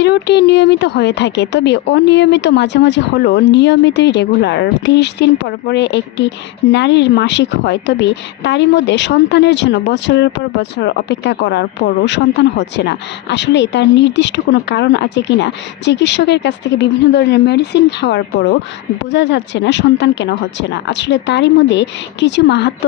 পিরিয়ডটি নিয়মিত হয়ে থাকে। তবে অনিয়মিত মাঝে মাঝে হলেও নিয়মিতই রেগুলার। তিরিশ দিন পর পরে একটি নারীর মাসিক হয়, তবে তারই মধ্যে সন্তানের জন্য বছরের পর বছর অপেক্ষা করার পরও সন্তান হচ্ছে না। আসলে তার নির্দিষ্ট কোনো কারণ আছে কি না চিকিৎসকের কাছ থেকে বিভিন্ন ধরনের মেডিসিন খাওয়ার পরও বোঝা যাচ্ছে না সন্তান কেন হচ্ছে না। আসলে তারই মধ্যে কিছু মাহাত্ম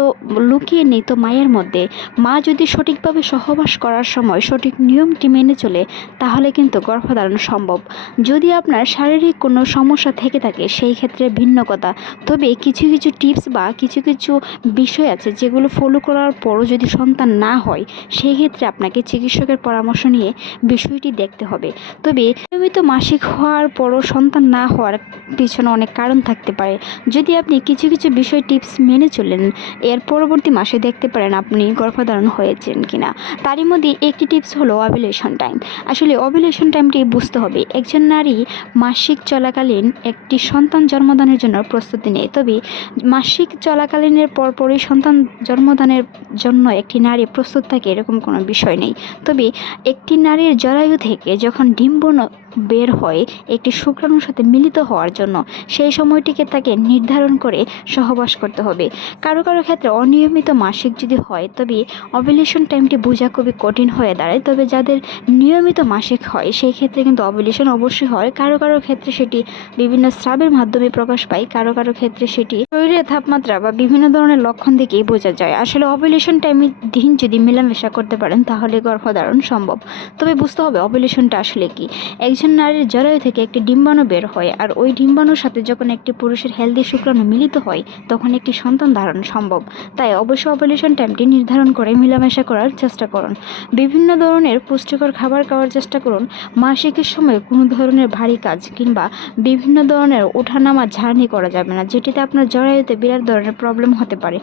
লুকিয়ে নেই তো মায়ের মধ্যে। মা যদি সঠিকভাবে সহবাস করার সময় সঠিক নিয়মটি মেনে চলে, তাহলে কিন্তু গর্ভধারণ সম্ভব। যদি আপনার শারীরিক কোনো সমস্যা থেকে থাকে, সেই ক্ষেত্রে ভিন্ন কথা। তবে কিছু কিছু টিপস বা কিছু কিছু বিষয় আছে যেগুলো ফলো করার পরও যদি সন্তান না হয়, সেই ক্ষেত্রে আপনাকে চিকিৎসকের পরামর্শ নিয়ে বিষয়টি দেখতে হবে। তবে নিয়মিত মাসিক হওয়ার পরও সন্তান না হওয়ার পিছনে অনেক কারণ থাকতে পারে। যদি আপনি কিছু কিছু বিষয় টিপস মেনে চলেন, এর পরবর্তী মাসে দেখতে পারেন আপনি গর্ভধারণ হয়েছেন কিনা। তারই মধ্যে একটি টিপস হলো অভিলেশন টাইম আসলে অভিলেশন টাইমটি বুঝতে হবে। একজন নারী মাসিক চলাকালীন একটি সন্তান জন্মদানের জন্য প্রস্তুতি নেয়। তবে মাসিক চলাকালীনের পরপরই সন্তান জন্মদানের জন্য একটি নারী প্রস্তুত থাকে এরকম কোনো বিষয় নেই। তবে একটি নারীর জরায়ু থেকে যখন ডিম্বন বের হয় একটি শুক্রাণুর সাথে মিলিত হওয়ার জন্য সেই সময়টিকে তাকে নির্ধারণ করে সহবাস করতে হবে। কারও কারও ক্ষেত্রে অনিয়মিত মাসিক যদি হয়, তবে অভিলেশন টাইমটি বোঝা খুবই কঠিন হয়ে দাঁড়ায়। তবে যাদের নিয়মিত মাসিক হয়, সেই ক্ষেত্রে কিন্তু অভিলেশন অবশ্যই হয়। কারও কারও ক্ষেত্রে সেটি বিভিন্ন স্রাবের মাধ্যমে প্রকাশ পায়, কারও কারও ক্ষেত্রে সেটি শরীরের তাপমাত্রা বা বিভিন্ন ধরনের লক্ষণ থেকেই বোঝা যায়। আসলে অভিলেশন টাইমে দিন যদি মেলামেশা করতে পারেন, তাহলে গর্ভধারণ সম্ভব। তবে বুঝতে হবে অভিলেশনটা আসলে কি। একজন নারীর জরায়ু থেকে একটি ডিম্বাণু বের হয়, আর ওই ডিম্বাণুর সাথে যখন একটি পুরুষের হেলদি শুক্রাণু মিলিত হয়, তখন একটি সন্তান ধারণ সম্ভব। তাই অবশ্যই অভিলেশন টাইমটি নির্ধারণ করে মেলামেশা করার চেষ্টা করুন। বিভিন্ন ধরনের পুষ্টিকর খাবার খাওয়ার চেষ্টা করুন, মাসিকের সময় কোনো ধরনের ভারী কাজ কিংবা বিভিন্ন ধরনের ওঠানামা ঝাড়নি করা যাবে না, যেটিতে আপনার জরায়ুতে বিরাট ধরনের প্রবলেম হতে পারে।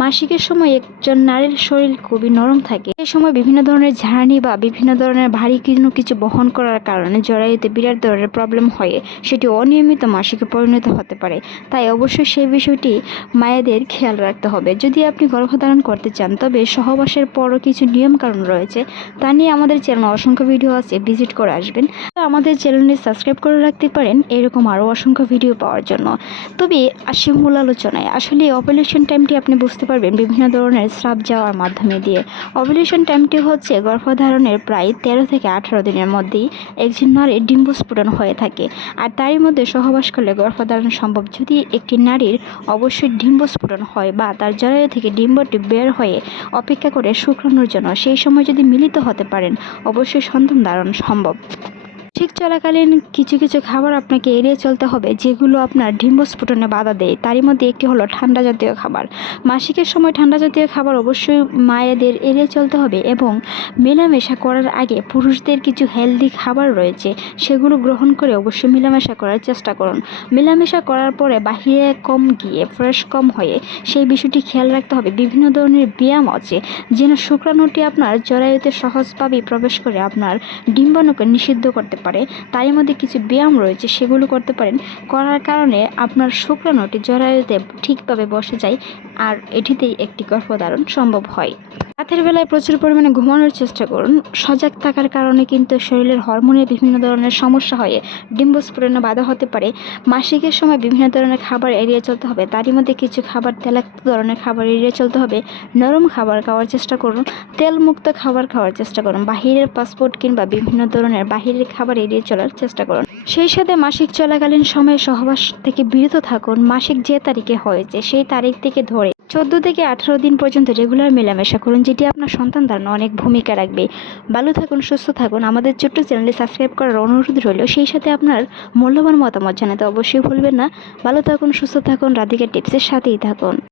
মাসিকের সময় একজন নারীর শরীর খুবই নরম থাকে। এই সময় বিভিন্ন ধরনের ঝাড়নি বা বিভিন্ন ধরনের ভারী কিছু বহন করার কারণে জরায়ুতে বিরাট ধরনের প্রবলেম হয়ে। সেটি অনিয়মিত মাসিকে পরিণত হতে পারে। তাই অবশ্যই সেই বিষয়টি মায়েদের খেয়াল রাখতে হবে। যদি আপনি গর্ভধারণ করতে চান, তবে সহবাসের পরও কিছু নিয়ম কারণ রয়েছে। তা নিয়ে আমাদের চ্যানেল অসংখ্য ভিডিও আছে ভিজিট করে আসবেন। আমাদের চ্যানেলটি সাবস্ক্রাইব করে রাখতে পারেন এরকম আরও অসংখ্য ভিডিও পাওয়ার জন্য। তবে আসি মূল আলোচনায়। আসলে অপারেশন টাইমটি আপনি বুঝতে পারবেন বিভিন্ন ধরনের স্রাব যাওয়ার মাধ্যমে দিয়ে। অপারেশন টাইমটি হচ্ছে গর্ভধারণের প্রায় তেরো থেকে আঠারো দিনের মধ্যেই। একজন নারীর ডিম্বস্ফুটন হয়ে থাকে। আর তারই মধ্যে সহবাস করলে গর্ভধারণ সম্ভব যদি একটি নারীর অবশ্যই ডিম্বস্ফুটন হয় বা তার জরায়ু থেকে ডিম্বটি বের হয়ে অপেক্ষা করে শুক্রাণুর জন্য সেই সময় যদি মিলিত হতে পারেন, অবশ্যই সন্তান ধারণ সম্ভব। ঠিক চলাকালীন কিছু কিছু খাবার আপনাকে এড়িয়ে চলতে হবে, যেগুলো আপনার ডিম্বস্ফুটনে বাধা দেয়। তারই মধ্যে একটি হলো ঠান্ডা জাতীয় খাবার। মাসিকের সময় ঠান্ডা জাতীয় খাবার অবশ্যই মায়েদের এড়িয়ে চলতে হবে এবং মেলামেশা করার আগে পুরুষদের কিছু হেলদি খাবার রয়েছে, সেগুলো গ্রহণ করে অবশ্যই মেলামেশা করার চেষ্টা করুন। মেলামেশা করার পরে বাহিরে কম গিয়ে ফ্রেশ কম হয়ে সেই বিষয়টি খেয়াল রাখতে হবে। বিভিন্ন ধরনের ব্যায়াম আছে, যেন শুক্রাণুটি আপনার জরায়ুতে সহজভাবেই প্রবেশ করে আপনার ডিম্বাণুকে নিষিদ্ধ করতে পারে। তারই মধ্যে কিছু ব্যায়াম রয়েছে, সেগুলো করতে পারেন। করার কারণে আপনার শুক্রাণুটি জরায়ুতে ঠিকভাবে বসে যায়, আর এটিতেই একটি গর্ভধারণ সম্ভব হয়। রাতের বেলায় প্রচুর পরিমাণে ঘুমানোর চেষ্টা করুন। সজাগ থাকার কারণে কিন্তু শরীরের হরমোনের বিভিন্ন ধরনের সমস্যা হয়ে ডিম্বস্ফুরণে বাধা হতে পারে। মাসিকের সময় বিভিন্ন ধরনের খাবার এড়িয়ে চলতে হবে। তারই মধ্যে কিছু খাবার তেলাক্ত ধরনের খাবার এড়িয়ে চলতে হবে। নরম খাবার খাওয়ার চেষ্টা করুন। তেলমুক্ত খাবার খাওয়ার চেষ্টা করুন। বাহিরের পাসপোর্ট কিংবা বিভিন্ন ধরনের বাহিরের খাবার এড়িয়ে চলার চেষ্টা করুন। সেই সাথে মাসিক চলাকালীন সময়ে সহবাস থেকে বিরত থাকুন। মাসিক যে তারিখে হয়েছে, সেই তারিখ থেকে ধরে চোদ্দ থেকে আঠারো দিন পর্যন্ত রেগুলার মেলামেশা করুন, যেটি আপনার সন্তান ধারণে অনেক ভূমিকা রাখবে। ভালো থাকুন, সুস্থ থাকুন। আমাদের ছোট্ট চ্যানেলে সাবস্ক্রাইব করার অনুরোধ রইল, সেই সাথে আপনার মূল্যবান মতামত জানাতে অবশ্যই ভুলবেন না। ভালো থাকুন, সুস্থ থাকুন রাধিকা টিপসের সাথেই থাকুন।